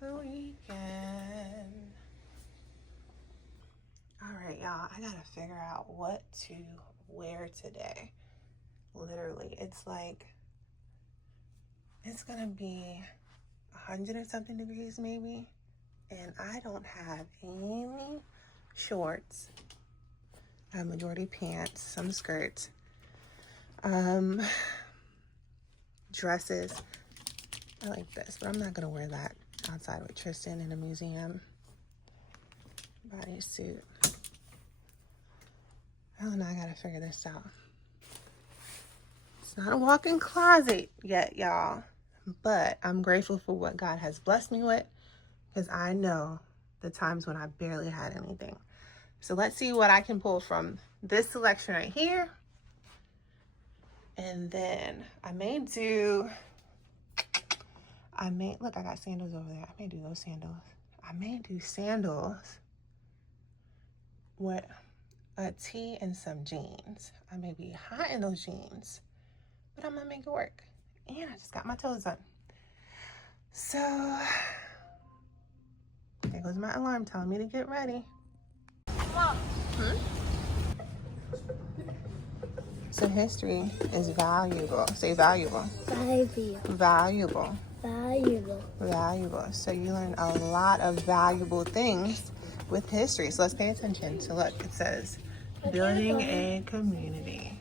the weekend. All right, y'all, I gotta figure out what to wear today. Literally, it's like, it's gonna be 100 and something degrees maybe, and I don't have any shorts. I have majority pants, some skirts, dresses. I like this, but I'm not gonna wear that outside with Tristan in a museum. Bodysuit. Oh, now I gotta figure this out. It's not a walk-in closet yet, y'all, but I'm grateful for what God has blessed me with, because I know the times when I barely had anything. So let's see what I can pull from this selection right here. And then look, I got sandals over there. I may do those sandals. I may do sandals with a tee and some jeans. I may be hot in those jeans, but I'm gonna make it work. And I just got my toes done. So there goes my alarm telling me to get ready. So history is valuable. Say valuable. Valuable. Valuable. So you learn a lot of valuable things with history. So let's pay attention. So look, it says building a community.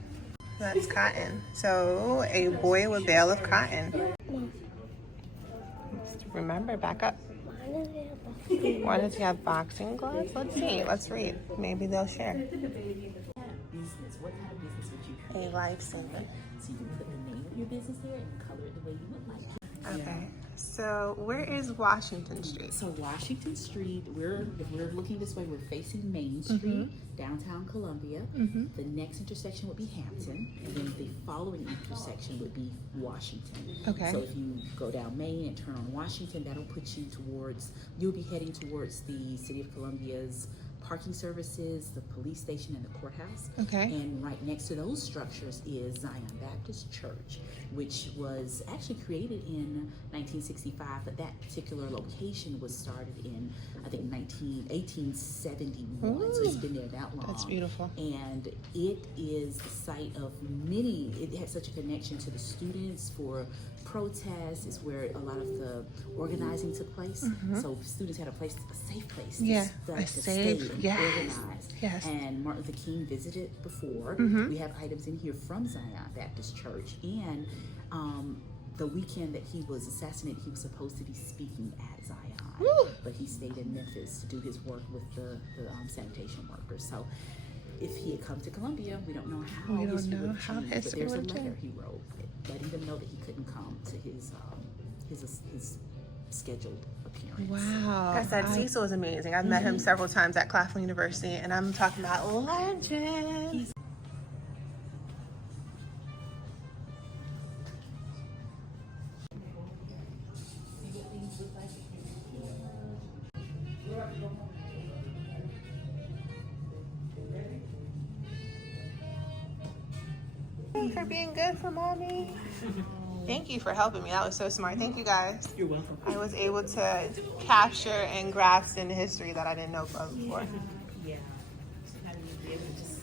That's cotton. So a boy with bale of cotton. Remember, back up. Why does he have boxing gloves? Let's see. Let's read. Maybe they'll share. What kind of business would you create? A lifesaver. So you can put the name of your business there and color it the way you would like it. Okay. So where is Washington Street? So Washington Street, if we're looking this way, we're facing Main Street, downtown Columbia. The next intersection would be Hampton, and then the following intersection would be Washington. Okay. So if you go down Main and turn on Washington, that'll put you you'll be heading towards the City of Columbia's parking services, the police station, and the courthouse. Okay. And right next to those structures is Zion Baptist Church, which was actually created in 1965, but that particular location was started in, I think, 1871. So it's been there that long. That's beautiful. And it is the site of it has such a connection to the students for protests. It's where a lot of the organizing took place. So students had a safe place to stay and organize. Yes. And Martin Luther King visited before. We have items in here from Zion Baptist Church. And the weekend that he was assassinated, he was supposed to be speaking at Zion. But he stayed in Memphis to do his work with the sanitation workers. So if he had come to Columbia, we don't know how history would change. But there's a letter he wrote letting them know that he couldn't come to his scheduled appearance. Wow. Like I said, Cecil is amazing. I've met him several times at Claflin University, and I'm talking about legends. For being good for mommy. Thank you for helping me. That was so smart. Thank you guys. You're welcome. I was able to capture and grasp in history that I didn't know of before. Yeah. So how do you be able to just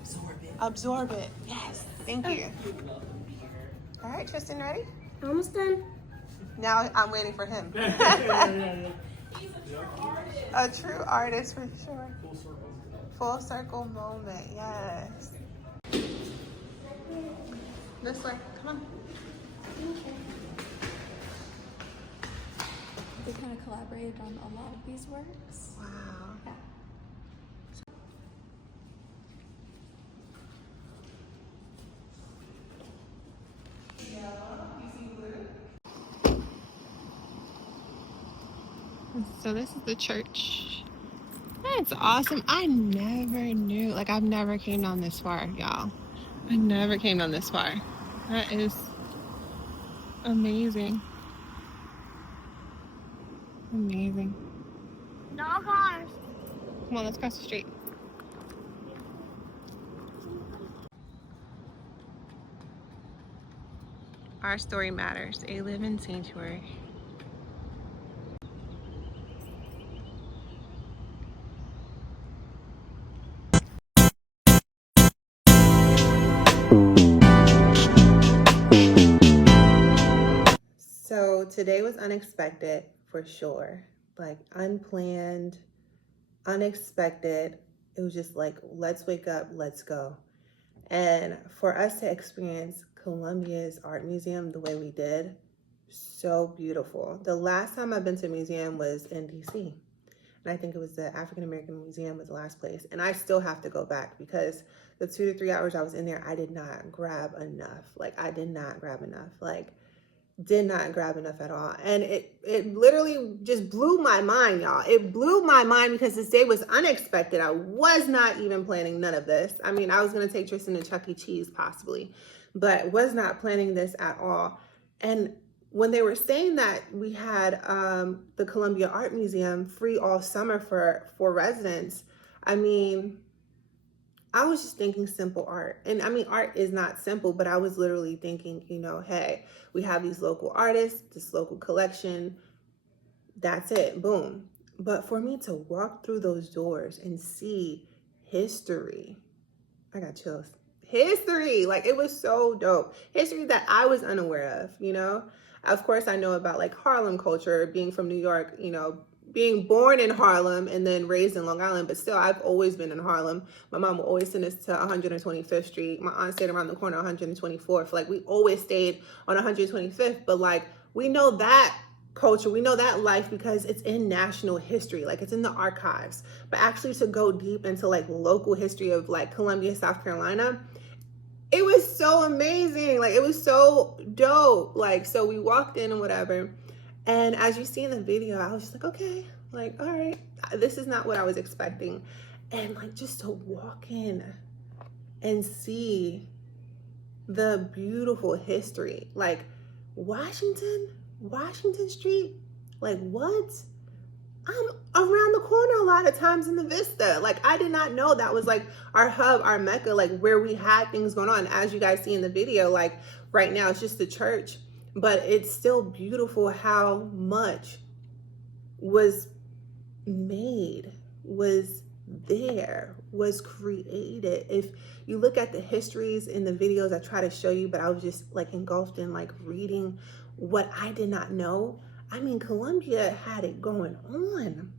absorb it? Absorb it. Yes. Thank you. All right, Tristan, ready? Almost done. Now I'm waiting for him. A true artist for sure. Full circle moment. Yes. This way. Come on. They kind of collaborated on a lot of these works. Wow. Yeah. So this is the church. That's awesome. I never knew, like I've never came down this far, y'all. I never came down this far. That is amazing. Amazing. No cars. Come on, let's cross the street. Our story matters. A living sanctuary. today was unexpected for sure. Like unplanned, unexpected. It was just like, let's wake up, let's go. And for us to experience Columbia's art museum the way we did, so beautiful. The last time I've been to a museum was in DC. And I think it was the African American Museum was the last place. And I still have to go back because the 2 to 3 hours I was in there, I did not grab enough. Like I did not grab enough. Like did not grab enough at all. And it literally just blew my mind, y'all. It blew my mind because this day was unexpected. I was not even planning none of this. I mean, I was gonna take Tristan to Chuck E. Cheese possibly, but was not planning this at all. And when they were saying that we had the Columbia Art Museum free all summer for residents, I mean, I was just thinking simple art. And I mean, art is not simple, but I was literally thinking, you know, hey, we have these local artists, this local collection, that's it, boom. But for me to walk through those doors and see history, I got chills. History, like it was so dope. History that I was unaware of, you know? Of course, I know about like Harlem culture, being from New York, you know, being born in Harlem and then raised in Long Island, but still I've always been in Harlem. My mom would always send us to 125th Street. My aunt stayed around the corner, 124th. Like we always stayed on 125th, but like we know that culture, we know that life because it's in national history, like it's in the archives. But actually to go deep into like local history of like Columbia, South Carolina, it was so amazing. Like it was so dope. Like, so we walked in and whatever. And as you see in the video, I was just like, okay, like, all right, this is not what I was expecting. And like, just to walk in and see the beautiful history, like Washington Street, like what? I'm around the corner a lot of times in the Vista. Like I did not know that was like our hub, our Mecca, like where we had things going on. As you guys see in the video, like right now it's just the church. But it's still beautiful how much was made, was there, was created. If you look at the histories in the videos I try to show you, but I was just like engulfed in like reading what I did not know. I mean, Columbia had it going on.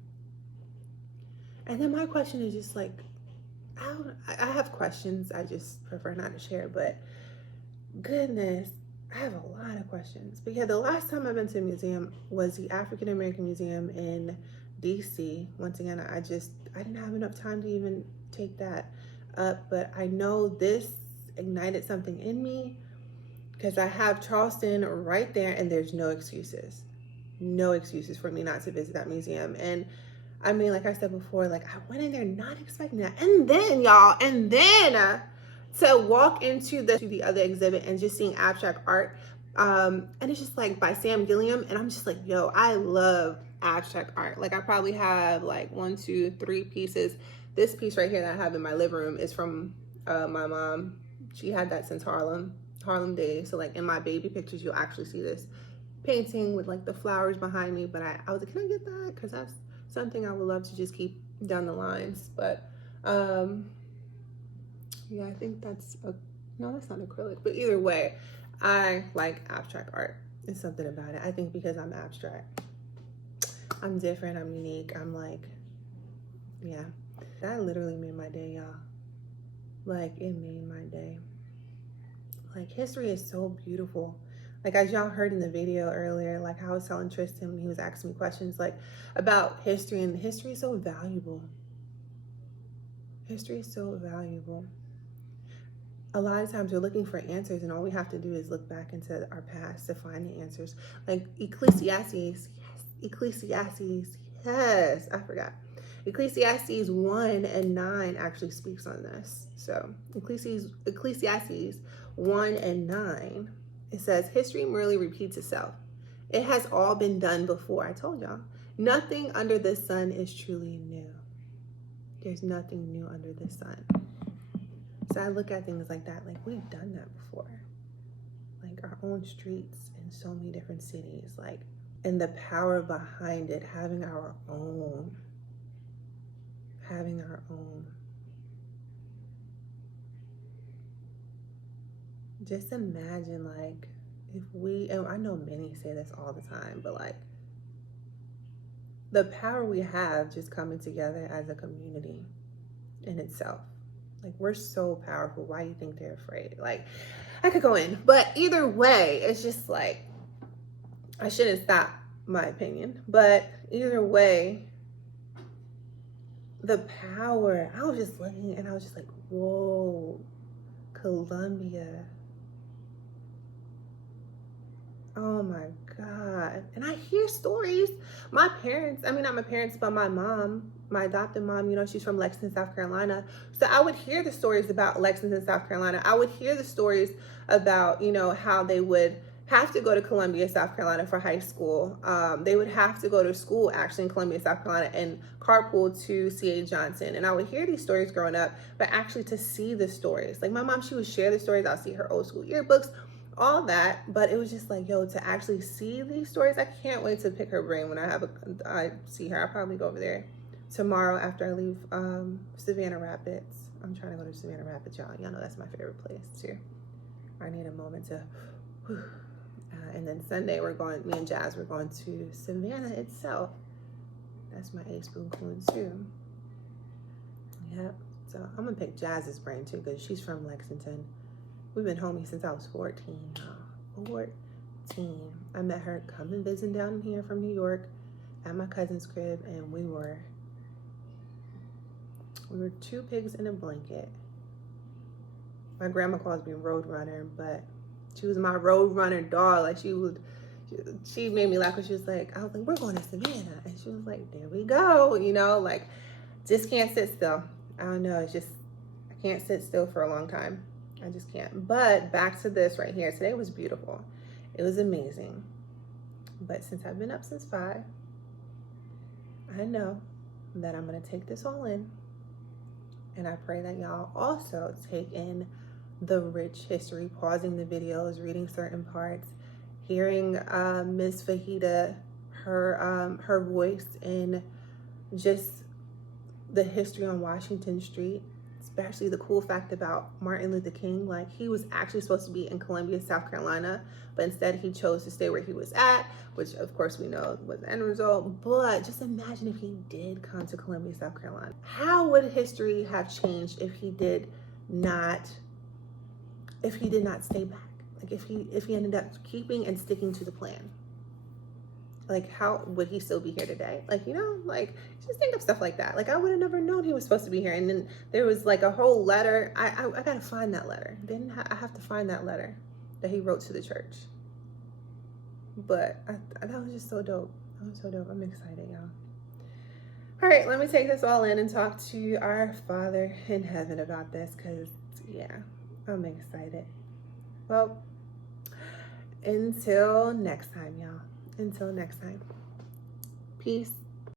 And then my question is just like, I have questions. I just prefer not to share, but goodness, I have a lot of questions. But yeah, the last time I've been to a museum was the African American Museum in DC. Once again, I didn't have enough time to even take that up, but I know this ignited something in me because I have Charleston right there and there's no excuses. No excuses for me not to visit that museum. And I mean, like I said before, like I went in there not expecting that. And then y'all, to walk into the other exhibit and just seeing abstract art, and it's just like by Sam Gilliam, and I'm just like, yo, I love abstract art. Like I probably have like 1, 2, 3 pieces. This piece right here that I have in my living room is from my mom. She had that since Harlem days. So like in my baby pictures, you'll actually see this painting with like the flowers behind me. But I was like, can I get that? Because that's something I would love to just keep down the lines. But yeah, I think that's no, that's not acrylic, but either way, I like abstract art. It's something about it. I think because I'm abstract, I'm different, I'm unique, I'm like, yeah. That literally made my day, y'all. Like, it made my day. Like, history is so beautiful. Like, as y'all heard in the video earlier, like how I was telling Tristan when he was asking me questions, like, about history, and history is so valuable. History is so valuable. A lot of times we're looking for answers and all we have to do is look back into our past to find the answers. Like Ecclesiastes, yes, I forgot. Ecclesiastes 1 and 9 actually speaks on this. So Ecclesiastes 1 and 9, it says, history merely repeats itself. It has all been done before. I told y'all, nothing under the sun is truly new. There's nothing new under the sun. So I look at things like that, like we've done that before. Like our own streets in so many different cities, like, and the power behind it, having our own. Just imagine like if we, and I know many say this all the time, but like the power we have just coming together as a community in itself. Like, we're so powerful. Why do you think they're afraid? Like, I could go in, but either way, it's just like, I shouldn't stop my opinion, but either way, the power, I was just looking and I was just like, whoa, Columbia. Oh my God. And I hear stories. My parents, I mean, not my parents, but my mom, my adopted mom, you know, she's from Lexington, South Carolina. So I would hear the stories about Lexington, South Carolina. I would hear the stories about, you know, how they would have to go to Columbia, South Carolina for high school. They would have to go to school actually in Columbia, South Carolina and carpool to C.A. Johnson. And I would hear these stories growing up, but actually to see the stories. Like my mom, she would share the stories. I'll see her old school yearbooks, all that. But it was just like, yo, to actually see these stories, I can't wait to pick her brain when I see her. I'll probably go over there tomorrow after I leave Savannah Rapids. I'm trying to go to Savannah Rapids, y'all. Y'all know that's my favorite place too. I need a moment to whew. And then Sunday, me and Jazz, we're going to Savannah itself. That's my ace spoon coon too. Yep. So I'm gonna pick Jazz's brain too, because she's from Lexington. We've been homies since I was 14. 14. I met her coming visiting down here from New York at my cousin's crib, and we were two pigs in a blanket. My grandma calls me Roadrunner, but she was my Roadrunner dog. Like she made me laugh because she was like, I was like, we're going to Savannah. And she was like, there we go. You know, like, just can't sit still. I don't know. It's just, I can't sit still for a long time. I just can't. But back to this right here. Today was beautiful. It was amazing. But since I've been up since 5, I know that I'm going to take this all in. And I pray that y'all also take in the rich history, pausing the videos, reading certain parts, hearing Miss Fahita, her voice in just the history on Washington Street, especially the cool fact about Martin Luther King. Like, he was actually supposed to be in Columbia, South Carolina, but instead he chose to stay where he was at, which of course we know was the end result. But just imagine if he did come to Columbia, South Carolina. How would history have changed if he did not stay back? Like, if he ended up keeping and sticking to the plan, like, how would he still be here today? Like, you know, like, just think of stuff like that. Like, I would have never known he was supposed to be here. And then there was like a whole letter. I gotta find that letter. I have to find that letter that he wrote to the church. But that was just so dope. That was so dope. I'm excited, y'all. All right, let me take this all in and talk to our Father in heaven about this, because yeah, I'm excited. Well, until next time, y'all. Until next time. Peace.